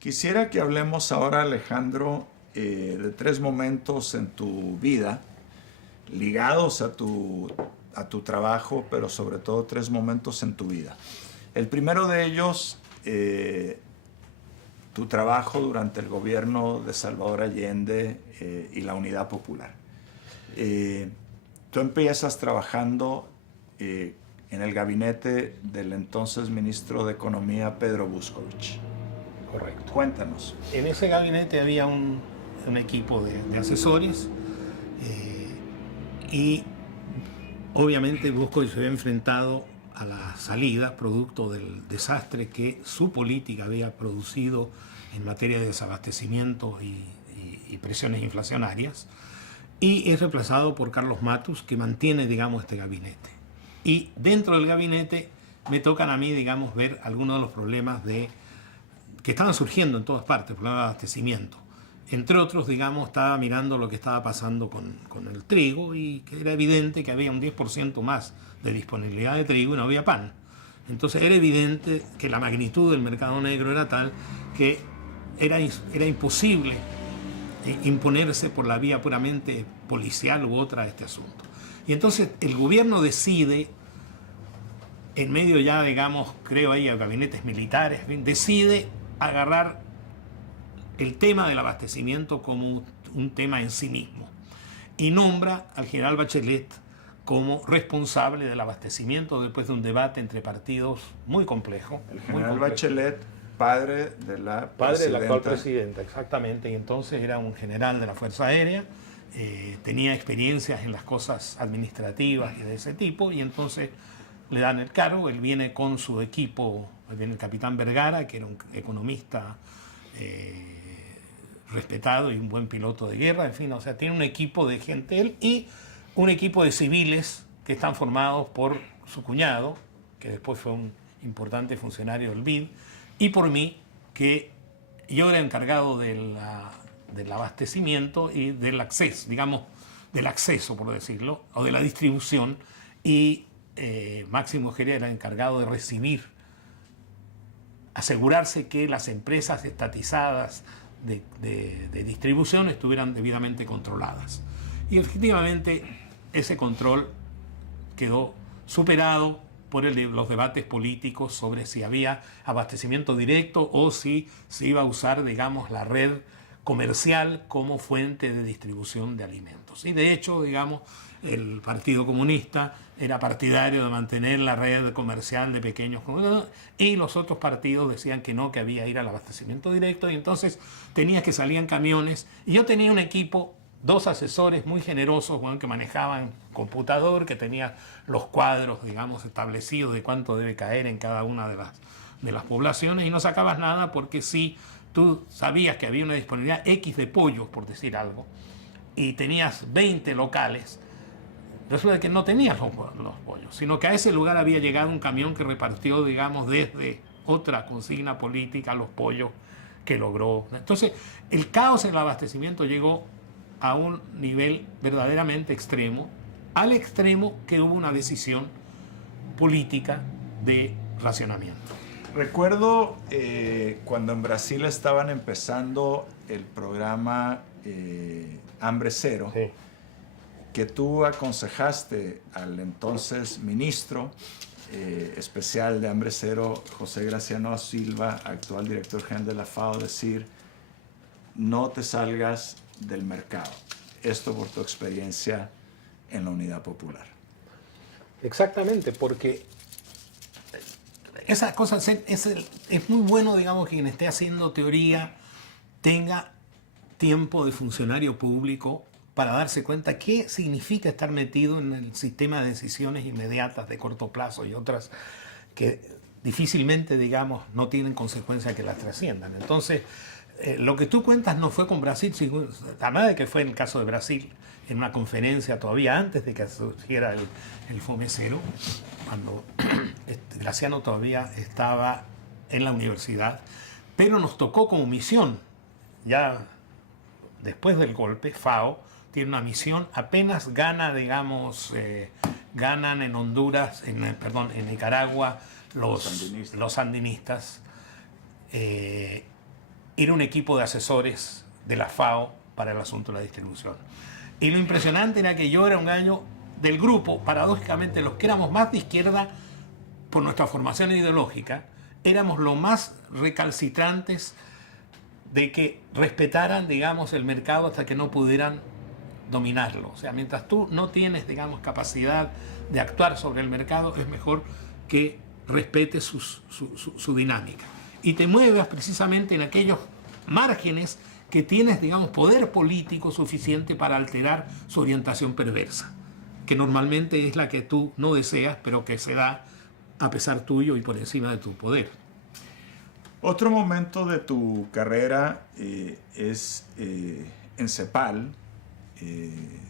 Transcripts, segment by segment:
Quisiera que hablemos ahora, Alejandro, de tres momentos en tu vida ligados a tu trabajo, pero sobre todo tres momentos en tu vida. El primero de ellos, tu trabajo durante el gobierno de Salvador Allende y la Unidad Popular. Tú empiezas trabajando en el gabinete del entonces ministro de Economía, Pedro Buscovich. Correcto. Cuéntanos. En ese gabinete había un equipo de asesores y obviamente Buscovich se había enfrentado a la salida producto del desastre que su política había producido en materia de desabastecimiento y presiones inflacionarias, y es reemplazado por Carlos Matus, que mantiene, digamos, este gabinete. Y dentro del gabinete me tocan a mí, digamos, ver algunos de los problemas que estaban surgiendo en todas partes, problemas de abastecimiento. Entre otros, digamos, estaba mirando lo que estaba pasando con el trigo, y que era evidente que había un 10% más de disponibilidad de trigo y no había pan. Entonces era evidente que la magnitud del mercado negro era tal que era imposible imponerse por la vía puramente policial u otra a este asunto. Y entonces el gobierno decide, en medio ya, digamos, creo ahí a gabinetes militares, decide agarrar el tema del abastecimiento como un tema en sí mismo y nombra al general Bachelet como responsable del abastecimiento después de un debate entre partidos muy complejo. El general Bachelet, padre de la actual presidenta, exactamente, y entonces era un general de la Fuerza Aérea, tenía experiencias en las cosas administrativas y de ese tipo, y entonces le dan el cargo. Él viene con su equipo, viene el capitán Vergara, que era un economista respetado y un buen piloto de guerra, en fin, o sea, tiene un equipo de gente, él, y un equipo de civiles que están formados por su cuñado, que después fue un importante funcionario del BID, y por mí, que yo era encargado del abastecimiento y del acceso, digamos, del acceso, por decirlo, o de la distribución, y Máximo Ojeda era encargado de recibir, asegurarse que las empresas estatizadas de distribución estuvieran debidamente controladas. Y efectivamente ese control quedó superado por los debates políticos sobre si había abastecimiento directo o si se iba a usar, digamos, la red comercial como fuente de distribución de alimentos. Y de hecho, digamos, el Partido Comunista era partidario de mantener la red comercial de pequeños comerciantes, y los otros partidos decían que no, que había ir al abastecimiento directo, y entonces tenía que salir en camiones. Y yo tenía un equipo, dos asesores muy generosos, bueno, que manejaban computador, que tenía los cuadros, digamos, establecidos de cuánto debe caer en cada una de las poblaciones, y no sacabas nada porque si tú sabías que había una disponibilidad X de pollos, por decir algo, y tenías 20 locales, resulta que no tenías los pollos, sino que a ese lugar había llegado un camión que repartió, digamos, desde otra consigna política los pollos que logró. Entonces, el caos en el abastecimiento llegó a un nivel verdaderamente extremo, al extremo que hubo una decisión política de racionamiento. Recuerdo cuando en Brasil estaban empezando el programa Hambre Cero, Sí. que tú aconsejaste al entonces ministro especial de Hambre Cero, José Graciano Silva, actual director general de la FAO, decir: no te salgas del mercado. Esto por tu experiencia en la Unidad Popular. Exactamente, porque esas cosas es muy bueno, digamos, que quien esté haciendo teoría tenga tiempo de funcionario público para darse cuenta qué significa estar metido en el sistema de decisiones inmediatas de corto plazo y otras que difícilmente, digamos, no tienen consecuencias que las trasciendan. Entonces, lo que tú cuentas no fue con Brasil, además de que fue en el caso de Brasil, en una conferencia todavía antes de que surgiera el FOME Cero, cuando Graciano todavía estaba en la universidad, pero nos tocó como misión, ya después del golpe, FAO tiene una misión, apenas gana, digamos, ganan en Honduras, en Nicaragua, los sandinistas, era un equipo de asesores de la FAO para el asunto de la distribución. Y lo impresionante era que yo era un gallo del grupo, paradójicamente los que éramos más de izquierda por nuestra formación ideológica, éramos lo más recalcitrantes de que respetaran, digamos, el mercado hasta que no pudieran dominarlo. O sea, mientras tú no tienes, digamos, capacidad de actuar sobre el mercado, es mejor que respetes su dinámica. Y te muevas precisamente en aquellos márgenes que tienes, digamos, poder político suficiente para alterar su orientación perversa, que normalmente es la que tú no deseas, pero que se da a pesar tuyo y por encima de tu poder. Otro momento de tu carrera es en CEPAL, en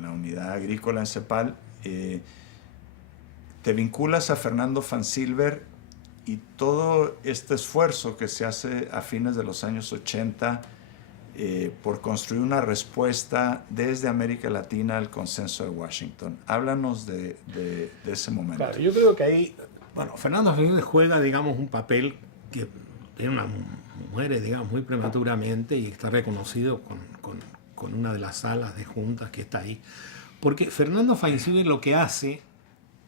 la unidad agrícola en CEPAL. Te vinculas a Fernando Fansilver y todo este esfuerzo que se hace a fines de los años 80 por construir una respuesta desde América Latina al consenso de Washington. Háblanos de ese momento. Claro, yo creo que ahí, bueno, Fernando Fansilver juega, digamos, un papel que tiene una muere, digamos, muy prematuramente y está reconocido con una de las salas de juntas que está ahí. Porque Fernando Fansilver lo que hace,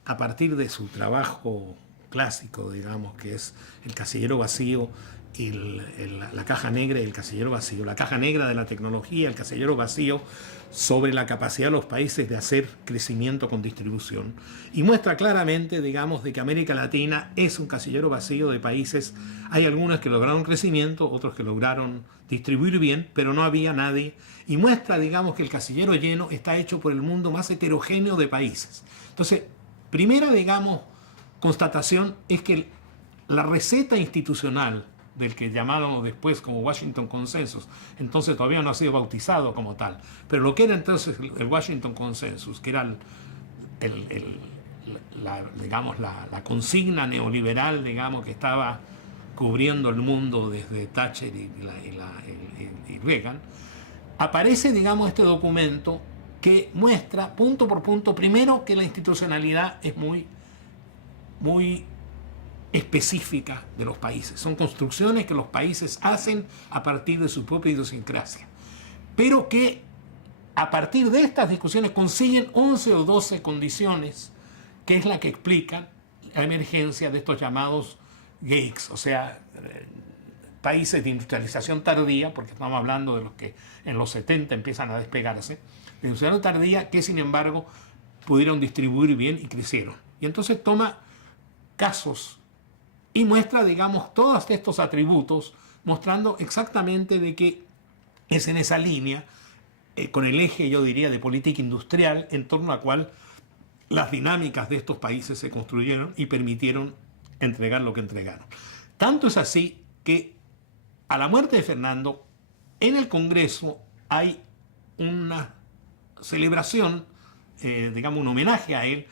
a partir de su trabajo clásico, digamos, que es el casillero vacío y la caja negra y el casillero vacío, la caja negra de la tecnología, el casillero vacío sobre la capacidad de los países de hacer crecimiento con distribución, y muestra claramente, digamos, de que América Latina es un casillero vacío de países. Hay algunos que lograron crecimiento, otros que lograron distribuir bien, pero no había nadie, y muestra, digamos, que el casillero lleno está hecho por el mundo más heterogéneo de países. Entonces, primera, digamos, constatación es que la receta institucional del que llamaron después como Washington Consensus, entonces todavía no ha sido bautizado como tal, pero lo que era entonces el Washington Consensus, que era la consigna neoliberal, digamos, que estaba cubriendo el mundo desde Thatcher y Reagan, aparece, digamos, este documento que muestra punto por punto, primero, que la institucionalidad es muy específica de los países. Son construcciones que los países hacen a partir de su propia idiosincrasia, pero que a partir de estas discusiones consiguen 11 o 12 condiciones, que es la que explican la emergencia de estos llamados GAICs, o sea, países de industrialización tardía, porque estamos hablando de los que en los 70 empiezan a despegarse, de industrialización tardía, que sin embargo pudieron distribuir bien y crecieron. Y entonces toma casos y muestra, digamos, todos estos atributos, mostrando exactamente de que es en esa línea, con el eje, yo diría, de política industrial, en torno a la cual las dinámicas de estos países se construyeron y permitieron entregar lo que entregaron. Tanto es así que a la muerte de Fernando, en el Congreso hay una celebración, digamos, un homenaje a él,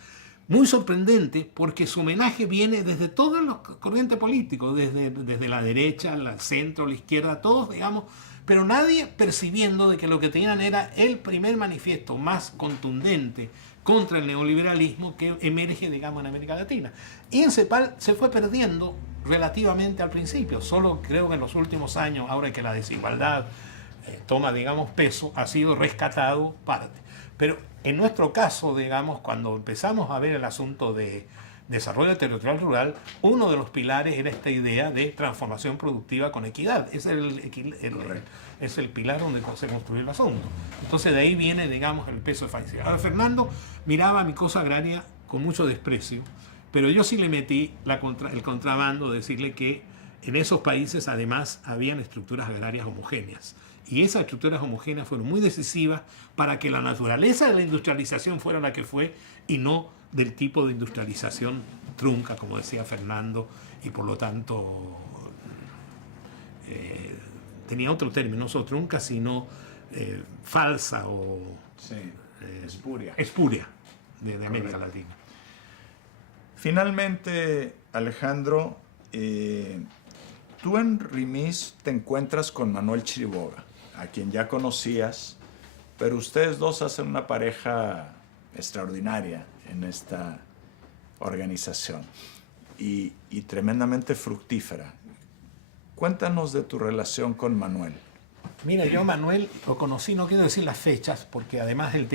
muy sorprendente, porque su homenaje viene desde todos los corrientes políticos, desde la derecha, el centro, la izquierda, todos, digamos, pero nadie percibiendo de que lo que tenían era el primer manifiesto más contundente contra el neoliberalismo que emerge, digamos, en América Latina. Y en CEPAL se fue perdiendo relativamente al principio, solo creo que en los últimos años, ahora que la desigualdad toma, digamos, peso, ha sido rescatado parte. Pero en nuestro caso, digamos, cuando empezamos a ver el asunto de desarrollo territorial rural, uno de los pilares era esta idea de transformación productiva con equidad. Es el pilar donde se construyó el asunto. Entonces de ahí viene, digamos, el peso de Fansilver. Ahora, Fernando miraba a mi cosa agraria con mucho desprecio, pero yo sí le metí el contrabando de decirle que en esos países además habían estructuras agrarias homogéneas. Y esas estructuras homogéneas fueron muy decisivas para que la naturaleza de la industrialización fuera la que fue y no del tipo de industrialización trunca, como decía Fernando, y por lo tanto tenía otro término, no trunca, sino falsa o sí, espuria de América Latina. Finalmente, Alejandro, tú en Rimis te encuentras con Manuel Chiriboga, a quien ya conocías, pero ustedes dos hacen una pareja extraordinaria en esta organización y tremendamente fructífera. Cuéntanos de tu relación con Manuel. Mira, yo a Manuel lo conocí, no quiero decir las fechas, porque además él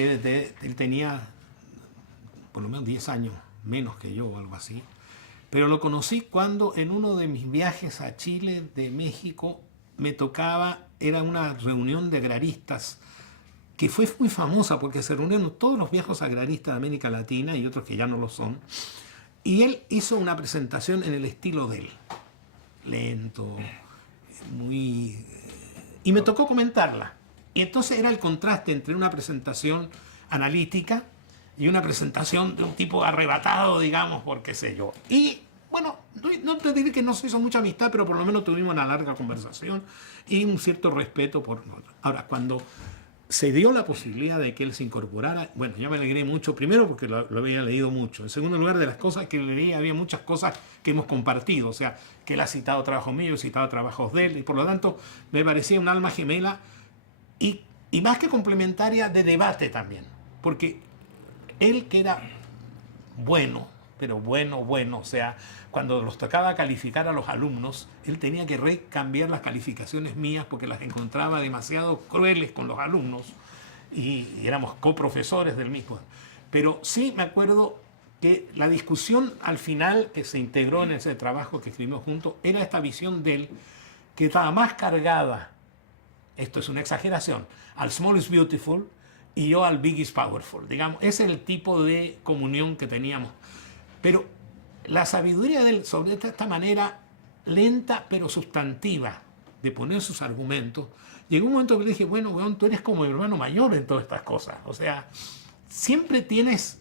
tenía por lo menos 10 años menos que yo o algo así. Pero lo conocí cuando en uno de mis viajes a Chile de México me tocaba, era una reunión de agraristas que fue muy famosa porque se reunieron todos los viejos agraristas de América Latina y otros que ya no lo son. Y él hizo una presentación en el estilo de él, lento, muy... Y me tocó comentarla. Y entonces era el contraste entre una presentación analítica y una presentación de un tipo arrebatado, digamos, por qué sé yo. Y bueno, no te diré que no se hizo mucha amistad, pero por lo menos tuvimos una larga conversación y un cierto respeto por nosotros. Ahora, cuando se dio la posibilidad de que él se incorporara, bueno, yo me alegré mucho, primero porque lo había leído mucho, en segundo lugar de las cosas que leí, había muchas cosas que hemos compartido, o sea, que él ha citado trabajos míos, he citado trabajos de él, y por lo tanto me parecía un alma gemela y más que complementaria de debate también, porque él que era bueno, pero bueno, o sea, cuando los tocaba calificar a los alumnos, él tenía que recambiar las calificaciones mías porque las encontraba demasiado crueles con los alumnos y éramos coprofesores del mismo. Pero sí me acuerdo que la discusión al final que se integró en ese trabajo que escribimos juntos era esta visión de él que estaba más cargada, esto es una exageración, al small is beautiful y yo al big is powerful, digamos, ese es el tipo de comunión que teníamos. Pero la sabiduría de él sobre esta manera lenta pero sustantiva de poner sus argumentos, llegó un momento que le dije, bueno, weón, tú eres como mi hermano mayor en todas estas cosas. O sea, siempre tienes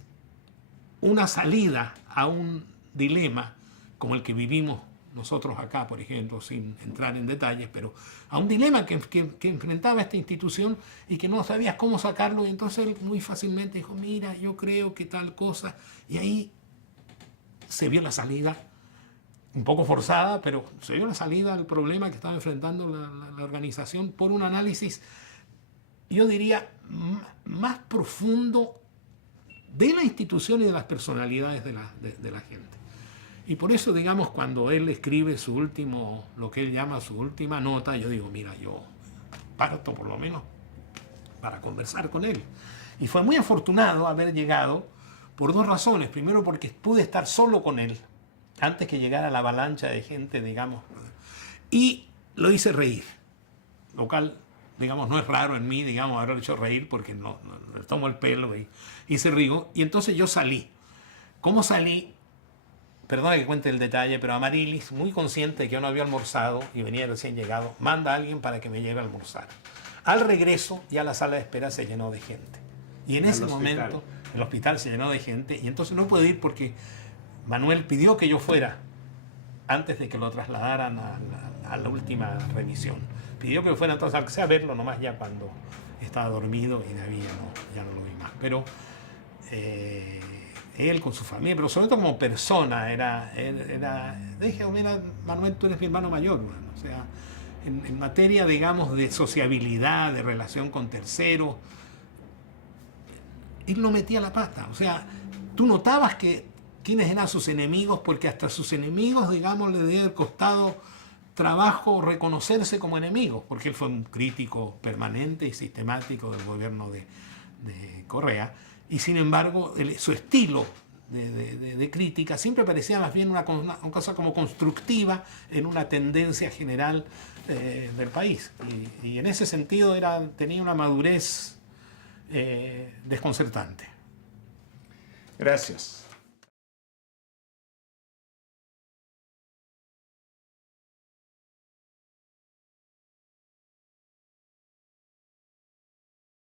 una salida a un dilema como el que vivimos nosotros acá, por ejemplo, sin entrar en detalles, pero a un dilema que enfrentaba esta institución y que no sabías cómo sacarlo. Y entonces él muy fácilmente dijo, mira, yo creo que tal cosa. Y ahí se vio la salida, un poco forzada, pero se vio la salida al problema que estaba enfrentando la organización por un análisis, yo diría, más profundo de la institución y de las personalidades de la gente. Y por eso, digamos, cuando él escribe su último, lo que él llama su última nota, yo digo, mira, yo parto por lo menos para conversar con él. Y fue muy afortunado haber llegado por dos razones. Primero, porque pude estar solo con él antes que llegara la avalancha de gente, digamos. Y lo hice reír, lo cual, digamos, no es raro en mí, digamos, haberlo hecho reír porque no le tomo el pelo y se río. Y entonces yo salí. ¿Cómo salí? Perdona que cuente el detalle, pero Amarilis, muy consciente de que yo no había almorzado y venía recién llegado, manda a alguien para que me lleve a almorzar. Al regreso, ya la sala de espera se llenó de gente. Y en ese momento, el hospital se llenó de gente, y entonces no pude ir porque Manuel pidió que yo fuera antes de que lo trasladaran a la última revisión. Pidió que fuera entonces, aunque sea a verlo nomás ya cuando estaba dormido y de ahí ya no lo vi más. Pero él con su familia, pero sobre todo como persona, dije, mira, Manuel, tú eres mi hermano mayor, bueno, o sea, en materia, digamos, de sociabilidad, de relación con terceros, él no metía la pata, o sea, tú notabas que quiénes eran sus enemigos, porque hasta sus enemigos, digamos, le debe haber costado trabajo reconocerse como enemigos, porque él fue un crítico permanente y sistemático del gobierno de Correa, y sin embargo su estilo de crítica siempre parecía más bien una cosa como constructiva en una tendencia general del país, y en ese sentido tenía una madurez desconcertante. Gracias.